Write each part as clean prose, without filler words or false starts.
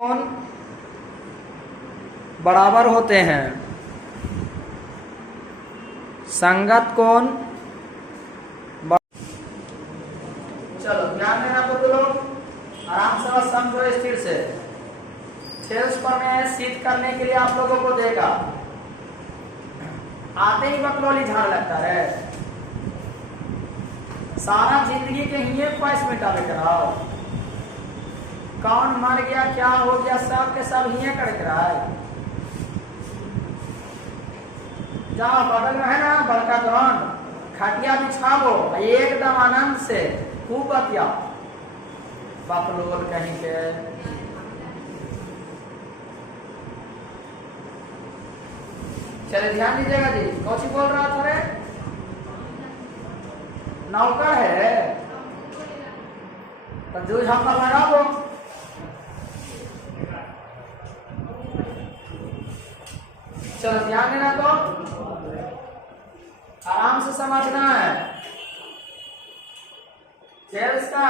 कौन बराबर होते हैं? संगत कोण चलो ध्यान देना तो लोग आराम से बस समझो स्थिर से। थेल्स प्रमेय सिद्ध करने के लिए आप लोगों को देगा, आते ही बकलोली झाड़ लगता है। सारा जिंदगी के ही ख्वाहिश मिटा लेकर आओ। कौन मर गया, क्या हो गया, सब के सब ही करके रहा है। जहाँ बगल में है ना बड़का ग्राउंड, खटिया बिछावो, एकदम आनंद से खूब बतिया। बकलोल कहीं के चले ध्यान दीजिएगा जी। कौन सी बोल रहा था रे? नौकर है तो जो झापा लगा दो। चलो ध्यान देना, तो आराम से समझना है। थेल्स का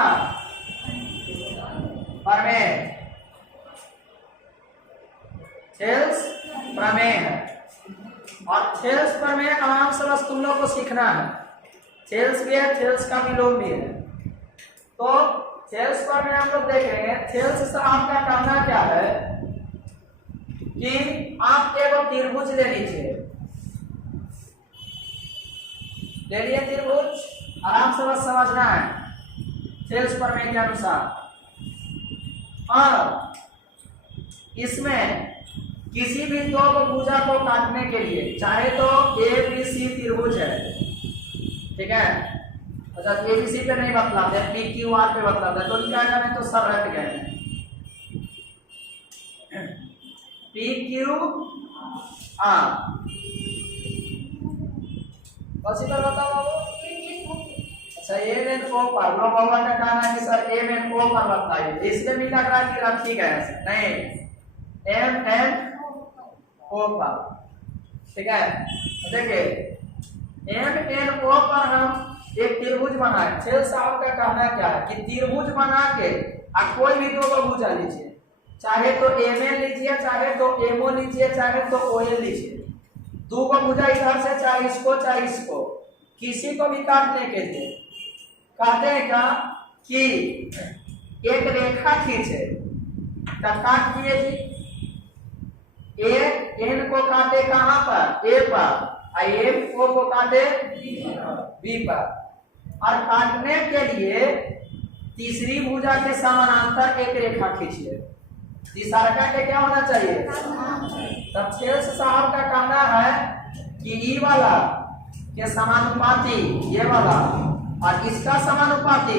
प्रमेय, थेल्स प्रमेय है और थेल्स प्रमेय आराम से बस तुम लोग को सीखना है। थेल्स भी है, थेल्स का विलोम भी है। तो थेल्स प्रमेय हम लोग देखेंगे। थेल्स से आपका कहना क्या है कि आप एगो त्रिभुज ले लीजिए, ले लिए त्रिभुज, आराम से बस समझना है थेल्स प्रमेय के अनुसार। और इसमें किसी भी दो भुजा को काटने के लिए, चाहे तो ए बी सी त्रिभुज है, ठीक है, अच्छा ए बी सी पे नहीं बतलाते, पी क्यू आर पे बतलाते, तो क्या करें तो सब रट गए हैं। पी क्यू आर कौन पर बताओ बाबू? अच्छा ए में ओ पर लोग बाबा का कहना है कि सर ए में ओ पर बताइए, इसलिए भी लग रहा है कि रखी गए नहीं, एम एन ओ पर, ठीक है। देखिए एम एन ओ पर हम एक त्रिभुज बनाए। थेल्स साहब का कहना क्या है कि त्रिभुज बना के कोई भी दो भुजा लीजिए, चाहे तो एम एन लीजिए, चाहे तो एमओ लीजिए, चाहे तो ओ एल लीजिए। दो को भुजा इधर से, चाहे इसको चाहे इसको, किसी को भी काटने के लिए काटेगा कि एक रेखा खींचे, तब काट दिए जी। ए एन को काटे कहां पर? ए पर, और एम ओ को काटे बी पर। और काटने के लिए तीसरी भुजा के समानांतर एक रेखा खींचिए। तीसरा के क्या होना चाहिए? तब थेल्स साहब का कहना है कि ई वाला के समानुपाती ये वाला और इसका समानुपाती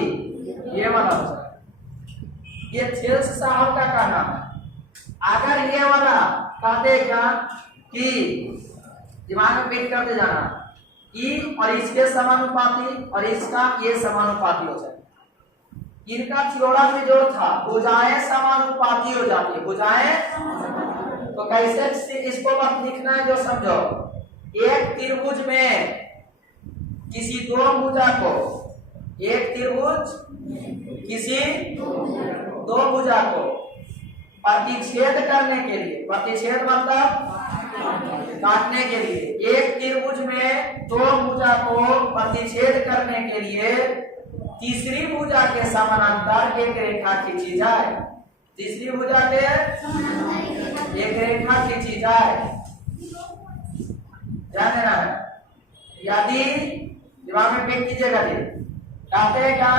ये वाला हो जाए। ये थेल्स साहब का कहना है। अगर ये वाला काटेगा कि दिमाग में फिट करते जाना, ई और इसके समानुपाती और इसका ये समानुपाती हो जाए। इनका थ्योरम में जो था भुजाएं समानुपाती हो जाती है, भुजाएं। तो कैसे इसको बात लिखना है जो समझो। एक त्रिभुज में किसी दो भुजा को, एक त्रिभुज किसी दो भुजा को प्रतिच्छेद करने के लिए, प्रतिच्छेद मतलब काटने के लिए, एक त्रिभुज में दो भुजा को प्रतिच्छेद करने के लिए तीसरी भुजा के समानांतर एक रेखा खींची जाए। तीसरी भुजा के एक रेखा खींची जाए, ध्यान देना है। यदि दिमाग में फिट कीजिएगा जी, कहतेगा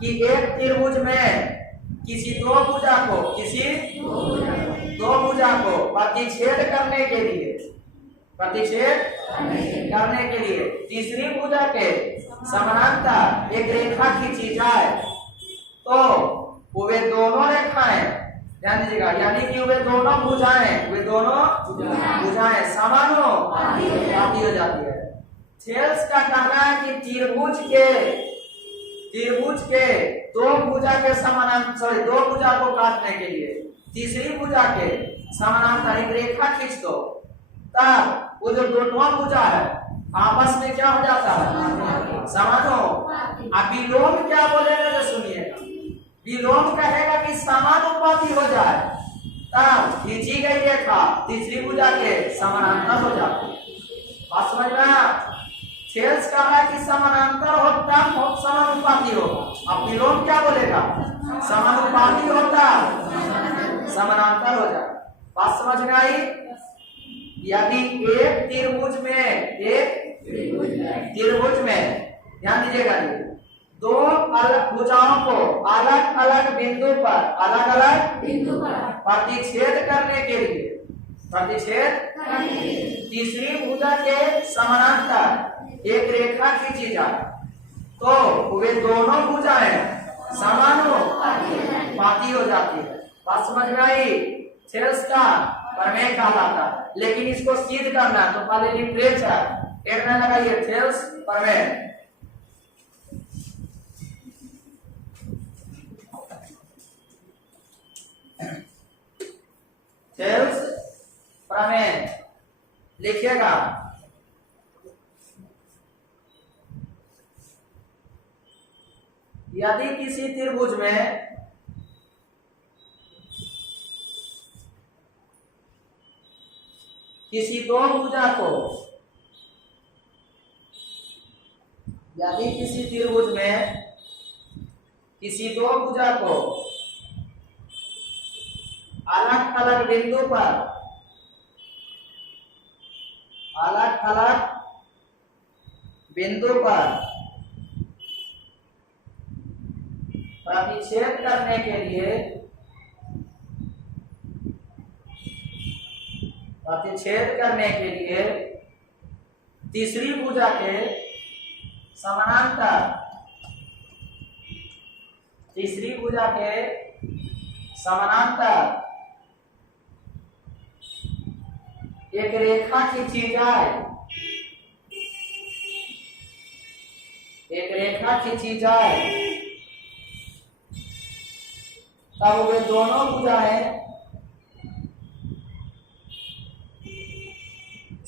कि एक त्रिभुज में किसी दो भुजा को, किसी दो भुजा को प्रतिच्छेद करने के लिए, प्रतिच्छेद करने के लिए तीसरी भुजा के समानांतर एक रेखा खींची जाए, तो वे दोनों रेखाएं, ध्यान दीजिएगा, यानी कि वे दोनों भुजाएं, वे दोनों भुजाएं समानुपाती हो जाती है। थेल्स का कहना है कि त्रिभुज के दो भुजा के समानांतर, सॉरी दो भुजा को काटने के लिए तीसरी भुजा के समानांतर एक रेखा खींच दो, तब वो जो दोनों भुजा है आपस में क्या हो जाता है? समानुपाती। अब विलोम क्या बोलेगा तो सुनिएगा। विलोम कहेगा कि समानुपाती हो जाए, तब खींची गई रेखा तीसरी भुजा के समानांतर हो जाती है। बात समझ में आया? सेल्स कह रहा है कि समानांतर होता समानुपाती होगा। अब विलोम क्या बोलेगा? समानुपाती होता समानांतर हो जाए। बात समझ में आई? यदि एक त्रिभुज में ध्यान दीजिएगा जी, दो अलग भुजाओं को अलग अलग बिंदु पर प्रतिच्छेद करने के लिए तीसरी भुजा के समानांतर एक रेखा खींची जाए तो वे दोनों भुजाएं समानुपाती हो जाती है। बात समझ में आई? सेल्स का प्रमेय कहलाता है। लेकिन इसको सिद्ध करना तो पहले लिटरेचर एक में लगाइए सेल्स प्रमेय। सेल्स प्रमेय लिखिएगा। यदि किसी त्रिभुज में किसी दो भुजा को अलग अलग बिंदु पर प्रतिच्छेद करने के लिए तीसरी भुजा के समानांतर एक रेखा खींची जाए तब वे दोनों भुजाएं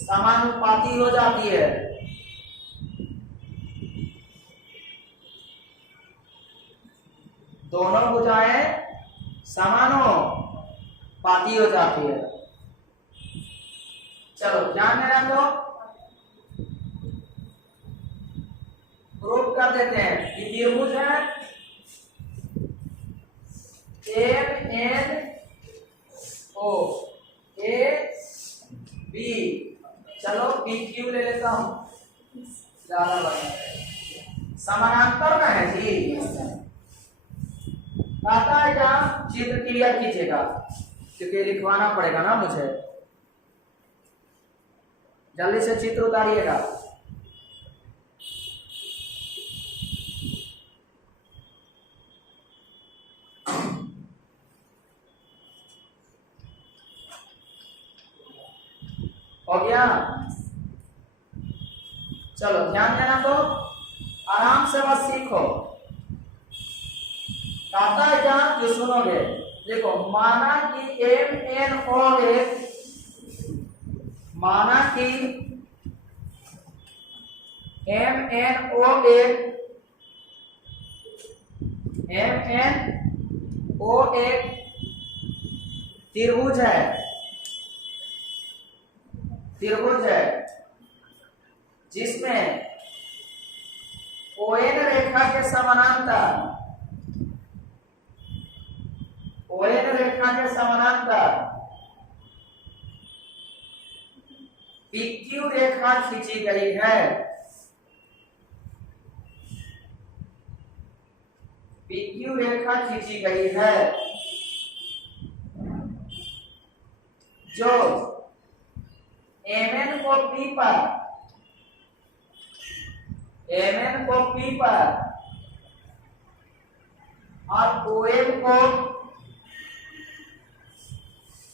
समानुपाती हो जाती है। दोनों भुजाएं समानुपाती हो जाती है। चलो ध्यान देना तो प्रूफ कर देते हैं कि त्रिभुज है MNO AB। चलो PQ ले लेता हूं, ज्यादा लगा समानांतर में है जी। आता है क्या? चित्र क्लियर कीजिएगा क्योंकि लिखवाना पड़ेगा ना मुझे। जल्दी से चित्र उतारिएगा। हो गया? चलो ध्यान देना तो आराम से बस सीखो। कहता है क्या? जो सुनोगे देखो, माना कि MNO एक त्रिभुज है जिसमें ON रेखा के समानांतर PQ रेखा खींची गई है। जो MN को P पर और OM को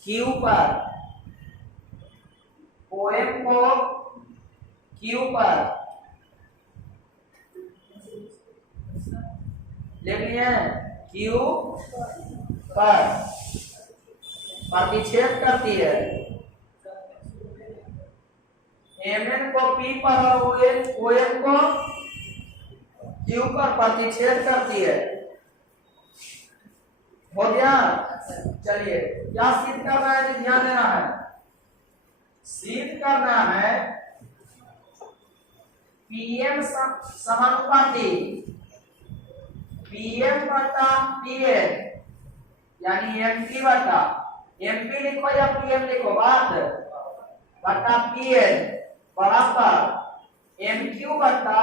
Q पर लिख लिया Q पर प्रतिच्छेद करती है। MN को P पर और OM को Q पर प्रतिच्छेद करती है। हो गया। चलिए क्या सिद्ध करना है जी, ध्यान देना है। सिद्ध करना है पीएम समानुपाती पीएम बटा पीएन, यानी एमपी बटा एमपी लिखो या पीएम लिखो, बात बटा पीएन बराबर एमक्यू बटा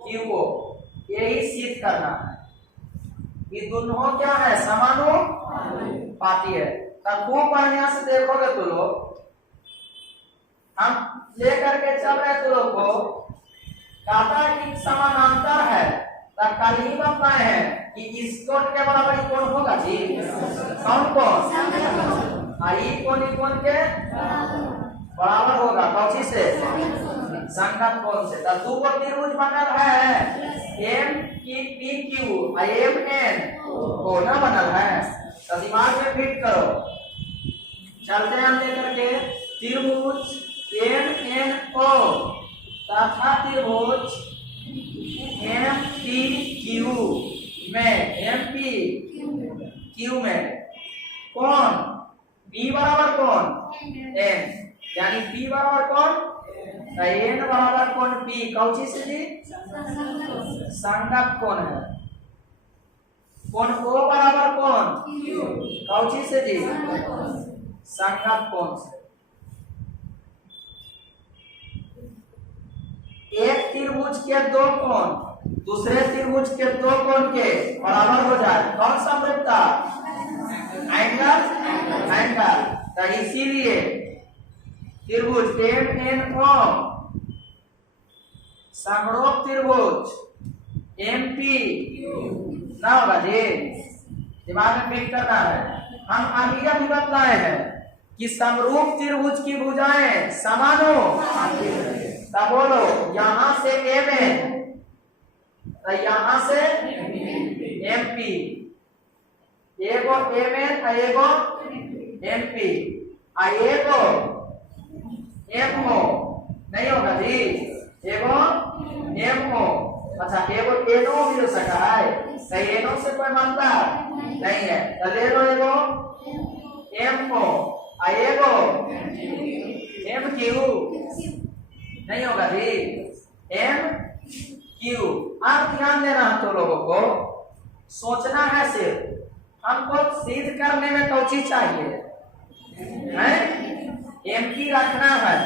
क्यूओ। यही सिद्ध करना है। ये दोनों क्या है, समानुपाती है। तब खूब बढ़िया से देखोगे तो लोग, हम लेकर के चल रहे तो लोग को कहता कि समानांतर है, तब कल ही बताए हैं कि इस कोण के बराबर ये कोण होगा जी, कौन कोण, आई कोण के बराबर होगा, कौन से, संगत कोण से। तब दो को त्रिभुज बनल है, एम की पी क्यू एम एन कोण बनल है। तो दिमाग में फिट करो। चलते हैं लेकर के त्रिभुज एम एन ओ तथा त्रिभुज एम पी क्यू में, एम पी क्यू में कौन बी बराबर कौन एन, यानी पी बराबर कौन एन बराबर कौन पी, कौची से जी, संगत कौन है। कौन ओ बराबर कौन कौची से जी, संगत कौन से। एक त्रिभुज के दो कोण दूसरे त्रिभुज के दो कोण के बराबर हो जाए, कौन सा वृत्ता, एंगल, एंगल। तो इसीलिए त्रिभुज एम एन ओ समरूप त्रिभुज एम पी ना होगा जी, दिमाग में फिट करना है। हम अभी भी बतलाए हैं कि समरूप त्रिभुज की भुजाएं समानुपाती है। तब बोलो यहां से एम एन, यहां से एम पी, एगो एम एन एगो एम पी, एगो एम ओ नहीं होगा जी, एगो एम ओ। अच्छा एगो एनो भी हो सका है, तो एनो से कोई मानता नहीं है, तो ले लो एगो एम ओ एगो एम क्यू नहीं होगा जी, एम क्यू। आप ध्यान देना हम तो लोगों को सोचना है, सिर्फ हमको सिद्ध करने में कौची चाहिए है, एमपी रखना है।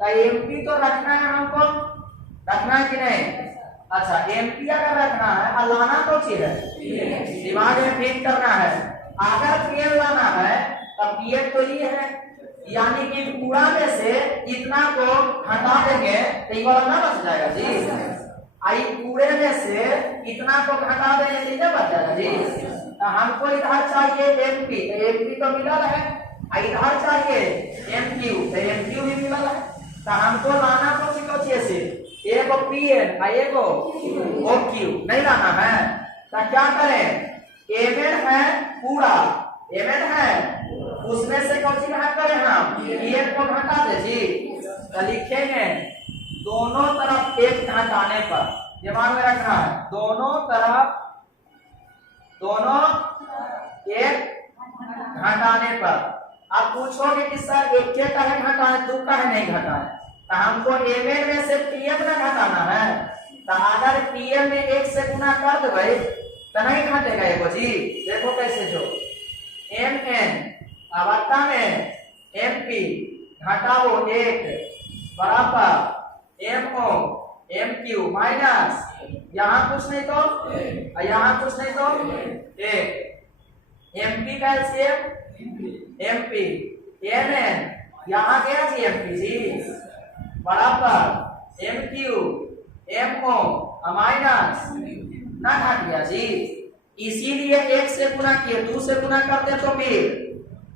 तो एमपी तो रखना है, हमको रखना है कि नहीं। अच्छा एमपी अगर रखना है और लाना कौची है, दिमाग में फिट करना है। अगर पीएम लाना है तो पीएम तो ये है, यानी कि पूरा में से इतना को हटा देंगे तो ये वाला ना बच जाएगा जी, आई पूरे में से इतना को हटा देंगे तो ये बच जाएगा जी। तो हमको इधर चाहिए एमपी, तो एमपी तो मिला है, इधर चाहिए एमक्यू, तो एमक्यू भी मिला है। तो हमको लाना तो चाहिए एगो पीएन एगो ओक्यू नहीं लाना है। तो क्या करें, एमएन है पूरा, एमएन है उसमें से कौन सी घटा करें हम, पीएन को घटा दे जी। तो लिखेंगे दोनों तरफ एक घटाने पर, दिमाग में रखना है, दोनों तरफ दोनों एक घटाने पर। आप पूछोगे कि सर एक के का है घटाए, दो का है नहीं घटाए, तो हमको एमएन में से पीएम ना घटाना है। तो अगर पीएम में एक से गुना कर देवे तो नहीं घटेगा एगो जी। देखो कैसे, जो एम एन आवता में एम पी घटाओ एक बराबर M O M Q minus, यहाँ कुछ नहीं तो यहाँ कुछ नहीं तो एक एम पी का LCM M P, M N यहाँ गया जी एम पी जी बराबर M Q M O minus ना घट गया जी। इसीलिए एक से गुना किए, दो से गुना करते तो फिर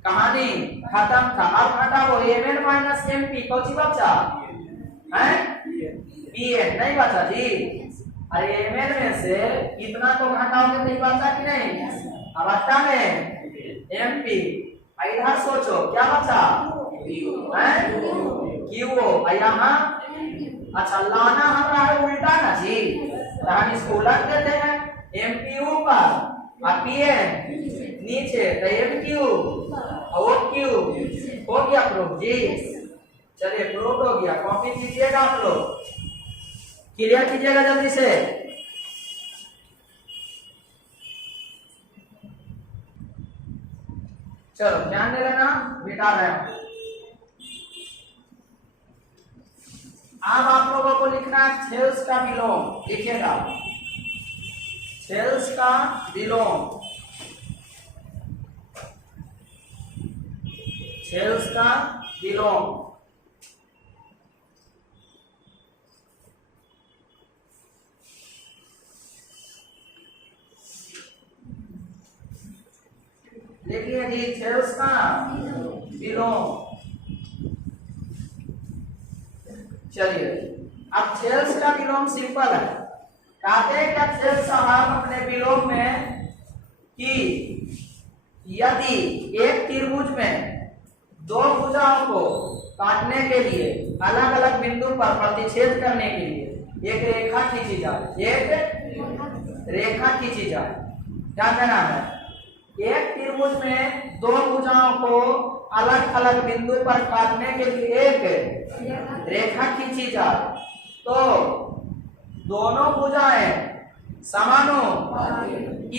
कहानी खत्म था। अब घटाओ M N minus M P, कौन बचा है, पी एन नहीं बचा जी। अरे एम एन में से इतना तो घटाओगे नहीं बचा कि नहीं, अब बचा में एम पी, इधर सोचो क्या बचा है क्यू ओ, यहाँ अच्छा लाना हमारा है उल्टा ना जी, तो हम इसको उलट देते हैं, एम पी ऊपर और पी एन नीचे, तो एम क्यू और ओ क्यू हो गया प्रूफ जी। चलिए प्रूफ हो गया, कॉपी कीजिएगा आप लोग, क्लियर कीजिएगा जल्दी से। चलो ध्यान दे लेना, मिटा रहे हैं। अब आप लोगों को लिखना है सेल्स का विलोम, लिखिएगा सेल्स का विलोम, सेल्स का विलोम। देखिए जी सेल्स का विलोम। चलिए अब सेल्स का विलोम सिंपल है, कहते हैं क्या सेल्स साहब अपने विलोम में कि यदि एक त्रिभुज में दो भुजाओं को काटने के लिए अलग अलग बिंदु पर प्रतिच्छेद करने के लिए एक रेखा खींची जाए, एक रेखा खींची जाए, क्या कहना है, एक त्रिभुज में दो भुजाओं को अलग अलग बिंदु पर काटने के लिए एक रेखा खींची जाए, तो दोनों भुजाएं समान हो,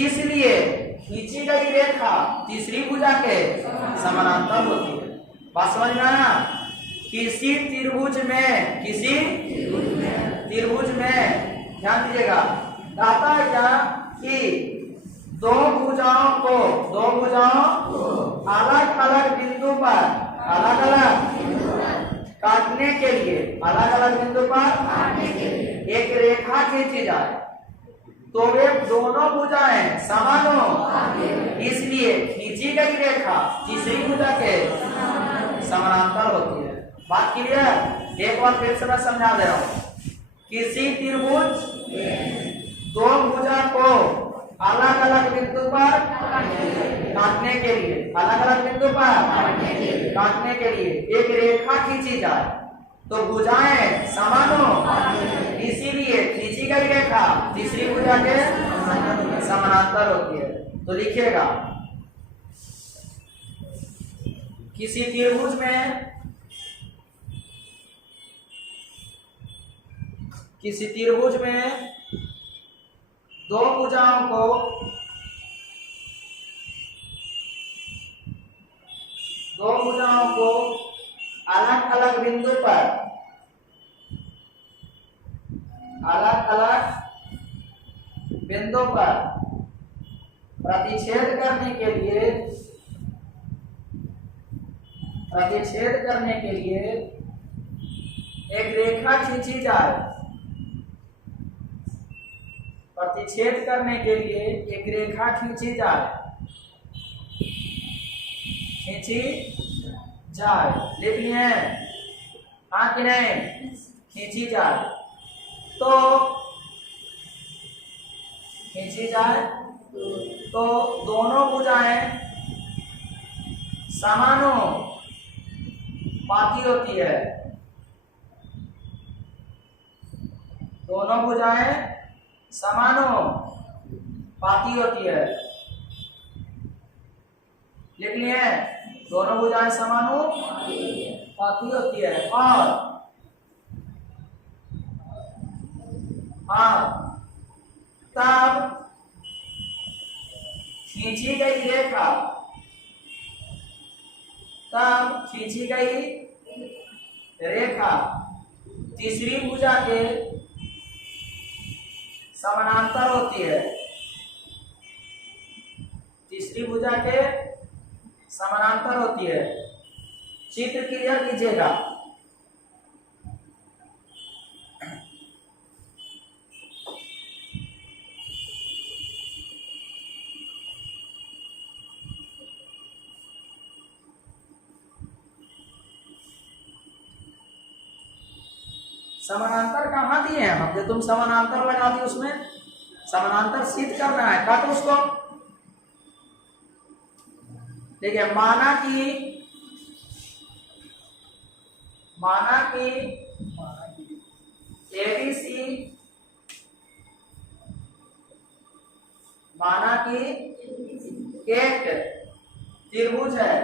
इसलिए खींची गई रेखा तीसरी भुजा के समानांतर होती है। बात समझ में आया? किसी त्रिभुज में, किसी त्रिभुज में ध्यान दीजिएगा, कहता है क्या कि दो भुजाओं को अलग अलग बिंदु पर अलग अलग काटने के लिए, अलग अलग बिंदु पर एक रेखा खींची जाए, तो वे दोनों भुजाएं समान हो, इसलिए खींची गई रेखा तीसरी भुजा के समानांतर होती है। बात क्लियर? एक बार फिर से मैं समझा दे रहा हूं, किसी त्रिभुज दो भुजा को अलग अलग बिंदु पर काटने के लिए, अलग अलग बिंदु पर काटने के लिए एक रेखा खींची जाए, तो भुजाएं समान हो, इसीलिए खींची गई रेखा तीसरी भुजा के समानांतर होती है। तो लिखिएगा किसी त्रिभुज में, किसी त्रिभुज में दो भुजाओं को अलग अलग बिंदु पर, अलग अलग बिंदु पर प्रतिच्छेद करने के लिए, प्रतिच्छेद करने के लिए एक रेखा खींची जाए, प्रतिच्छेद करने के लिए एक रेखा खींची जाए, खींची जाए, लिख लिए? हाँ कि नहीं? खींची जाए, तो खींची जाए तो दोनों भुजाएं समानुपाती होती है, दोनों भुजाएं समानुपाती होती है, लिख लिए? दोनों भुजाएं समानुपाती होती है, और हाँ तब खींची गई रेखा, तब खींची गई रेखा तीसरी भुजा के समानांतर होती है, तीसरी भुजा के समानांतर होती है। चित्र क्लियर कीजिएगा। समानांतर कहाँ दिए हैं हम? जो तुम समानांतर लगा दी, उसमें समानांतर सिद्ध करना है, काटो उसको। देखिए माना कि ABC, माना कि एक त्रिभुज है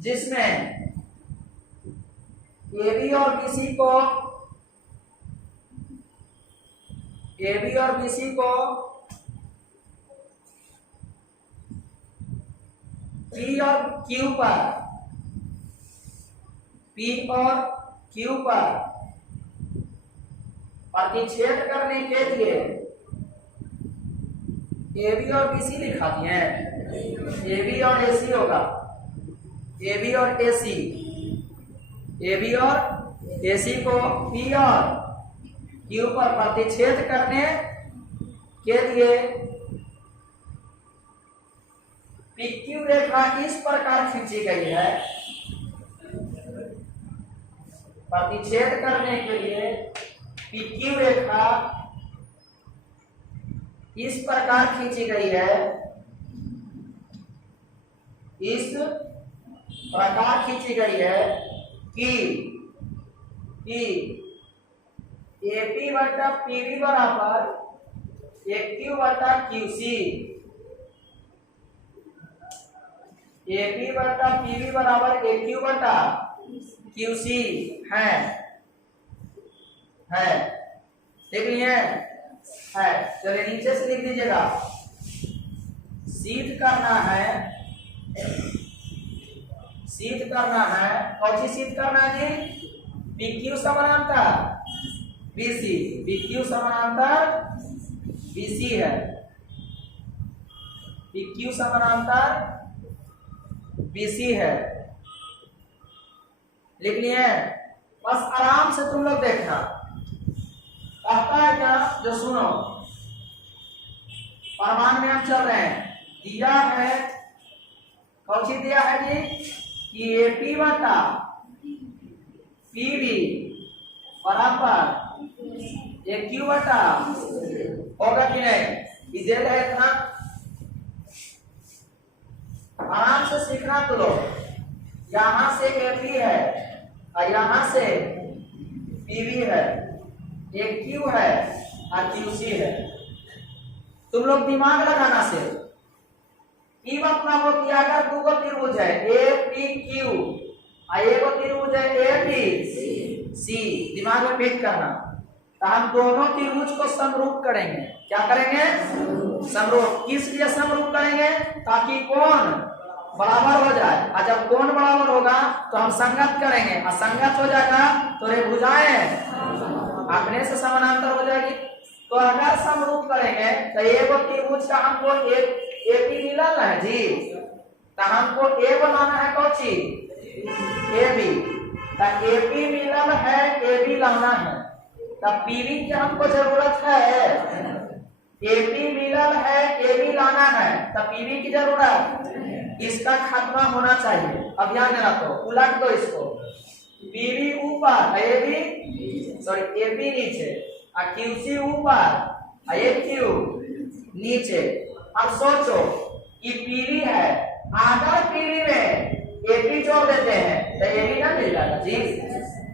जिसमें AB और BC को P और Q पर प्रतिच्छेद करने के लिए AB और BC लिखा दिए हैं। AB और AC होगा, AB और AC को P और Q पर प्रतिच्छेद करने के लिए PQ रेखा इस प्रकार खींची गई है। प्रतिच्छेद करने के लिए PQ रेखा इस प्रकार खींची गई है, इस प्रकार खींची गई है कि AP बटा PB बराबर AQ बटा QC, AP बटा PB बराबर AQ बटा QC है, देख लिए है। चलिए नीचे से लिख दीजिएगा, सिद्ध करना है, कौन सी सिद्ध करना है जी? PQ समानांतर BC, PQ समानांतर BC है, PQ समानांतर BC है, लिख लिए। बस आराम से तुम लोग देखना, कहता है क्या जो सुनो, प्रमाण में हम चल रहे हैं। दिया है, कौन सी दिया है जी? कि AP बटा PB बराबर AQ बटा, होगा कि नहीं? इसे है इतना आराम से सीखना तो लो। यहां से AP है और यहां से PB है, AQ है और QC है। तुम लोग दिमाग लगाना से ई मतलब हो कि अगर दो त्रिभुज है APQ और एक त्रिभुज है ABC, दिमाग में फिट करना, तो हम दोनों त्रिभुज को समरूप करेंगे। क्या करेंगे? समरूप। किस लिए समरूप करेंगे? ताकि कोण बराबर हो जाए, और जब कोण बराबर होगा तो हम संगत करेंगे, और संगत हो जाएगा तो रे भुजाएं अपने से समानांतर हो जाएगी। तो अगर समरूप करेंगे तो एक त्रिभुज का हमको एक AP मिलल है जी, तो हमको A बनाना है, कौन सी? AB। तो AP मिलल है, AB लाना है, तब PB की हमको जरूरत है। AP मिलल है, AB लाना है, तब PB की जरूरत, इसका खात्मा होना चाहिए। अब ध्यान देना, तो उलट दो इसको, PB ऊपर, AP नीचे, और QC ऊपर, AQ नीचे। अब सोचो कि PB है, अगर PB में AP जोड़ देते हैं तो AB ना मिल जाएगा जी।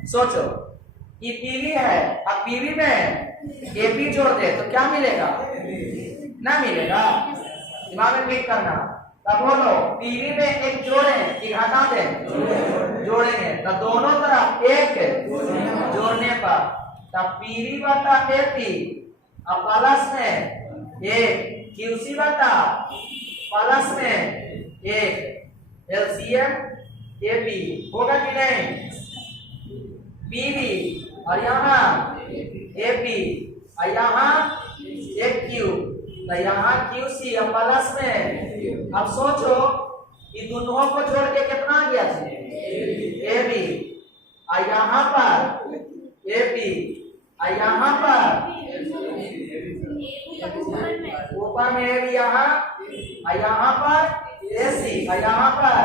सोचो कि PB है और PB में AP जोड़ दे तो क्या मिलेगा? ना मिलेगा। दिमाग में फिट करना। तब बोलो PB में एक जोड़े कि घटा दें? जोड़ेंगे तो दोनों तरफ एक जोड़ने पर तब PB बटा AP और प्लस में एक QC बटा प्लस में एक LCM AP होगा कि नहीं? PB और यहाँ AP और यहाँ AQ, तो यहाँ QC और प्लस में। अब सोचो कि दोनों को जोड़ के कितना गया AB, और यहाँ पर AP और यहाँ पर ऊपर में AB, यहाँ और यहाँ पर AC और यहाँ पर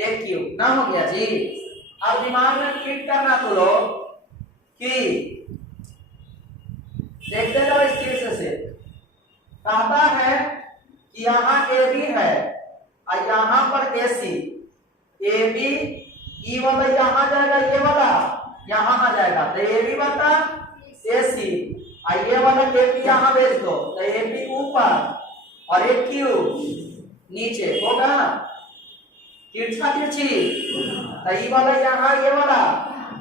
AQ ना हो गया जी। अब दिमाग में फिट करना तो लो कि देखते जाओ स्थिर से कहता है कि यहाँ AB है और यहाँ पर AC, AB ई वाला यहाँ जाएगा, ये वाला यहाँ आ जाएगा, तो AB बता AC ये वाला एपी यहाँ भेज दो तो एपी ऊपर और एक क्यू नीचे होगा ना, तिरछा तिरछी तो ये वाला यहाँ ये वाला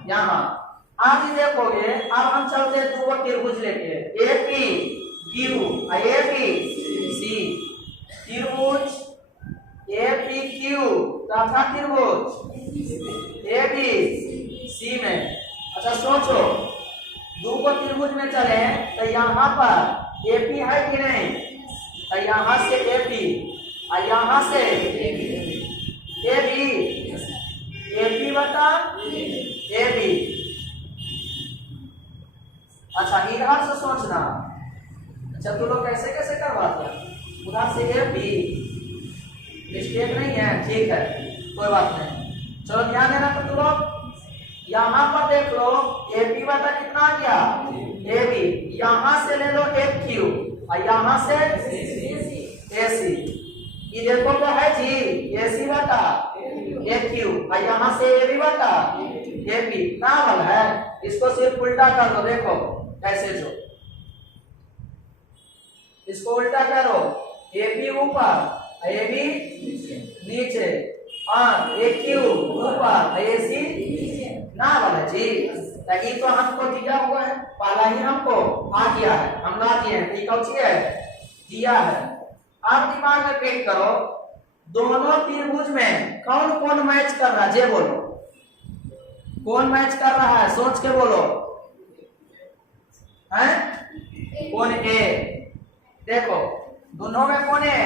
यहाँ। आप ही देखोगे अब हम चलते हैं दो त्रिभुज लेके एपी क्यू एपी सी, त्रिभुज एपी क्यू तथा त्रिभुज एबी सी में। अच्छा सोचो दो को त्रिभुज में चले तो यहाँ पर एपी है कि नहीं, तो यहाँ से एपी और यहाँ से एबी, एपी बता एबी। अच्छा इधर से सोचना, अच्छा तू लोग कैसे कैसे करवाते हैं, उधर से एपी मिस्टेक नहीं है, ठीक है कोई बात नहीं। चलो ध्यान देना तो तू लोग यहाँ पर देख लो एपी बटा कितना आ गया एबी, यहाँ से ले लो एक क्यू और यहाँ से एसी, ये देखो क्या है जी एसी बटा एक क्यू और यहाँ से एबी बटा एपी ना वाला है। इसको सिर्फ उल्टा कर दो, देखो कैसे जो इसको उल्टा करो एपी ऊपर एबी नीचे और एक क्यू ऊपर एसी ना वाला जी। ये तो हमको दिया हुआ है, पहला ही हमको आ गया है, हम ला दिए हैं, ठीक है दिया है। आप दिमाग में फिट करो दोनों त्रिभुज में कौन कौन मैच कर रहा है, जे बोलो कौन मैच कर रहा है, सोच के बोलो हैं। कौन ए, देखो दोनों में कौन है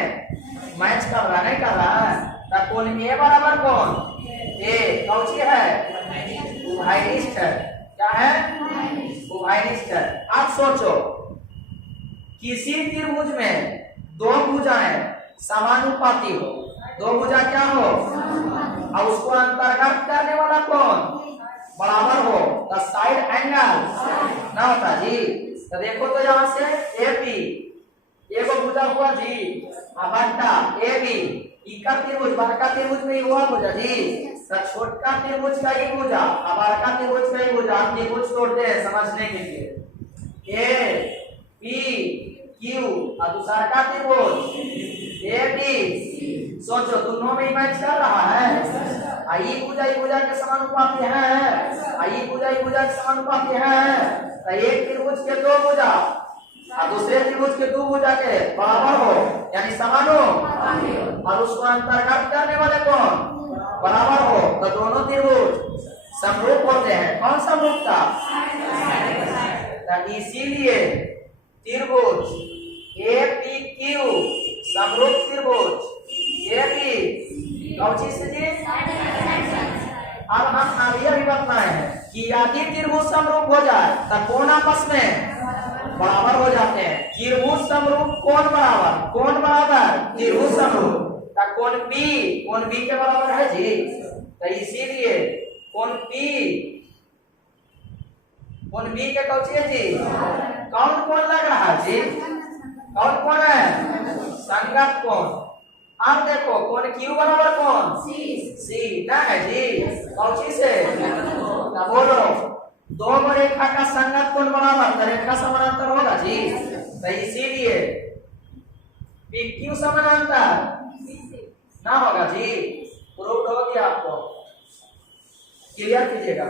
मैच कर रहा नहीं कर रहा है, तो कौन ए बराबर कौन ए कौन है उभयनिष्ठ है, क्या है उभयनिष्ठ है। आप सोचो किसी त्रिभुज में दो भुजाएं समानुपाती हो, दो भुजा क्या हो और उसको अंतर्गत करने वाला कौन बराबर हो, तो साइड एंगल ना होता जी। तो देखो तो यहाँ से एपी एगो भुजा हुआ जी बट्टा एबी, इका त्रिभुज बड़का त्रिभुज में हुआ भुजा जी, तो छोटका त्रिभुज का ही भुजा और बड़का त्रिभुज का ही भुजा, हम त्रिभुज तोड़ते हैं समझने के लिए। ए पी क्यू और दूसरा का त्रिभुज ए बी, सोचो दोनों में मैच कर रहा है, आई भुजा के समानुपाती है, आई भुजा के समानुपाती है। तो एक त्रिभुज के दो भुजा और दूसरे त्रिभुज के दो भुजा के बराबर हो यानी समान हो और उसको अंतर्गत करने वाले कौन बराबर हो, तो दोनों त्रिभुज समरूप होते हैं। कौन समरूपता, इसीलिए त्रिभुज एपीक्यू समरूप त्रिभुज एबी कौन से जी। अब हम आगे भी बताए हैं कि यदि त्रिभुज समरूप हो जाए तो कौन आपस में बराबर हो जाते हैं। त्रिभुज समरूप कौन बराबर त्रिभुज समरूप, तो कौन बी के बराबर है जी। तो इसीलिए कौन बी के कौन है जी, कौन लग रहा है जी, कौन है संगत कौन। आप देखो कौन क्यू बराबर कौन सी ना है जी, कौन से बोलो दो रेखा का संगत कोण बराबर तो रेखा समानांतर होगा जी। तो इसीलिए PQ समानांतर ना होगा जी, प्रूव हो गया आपको, क्लियर कीजिएगा।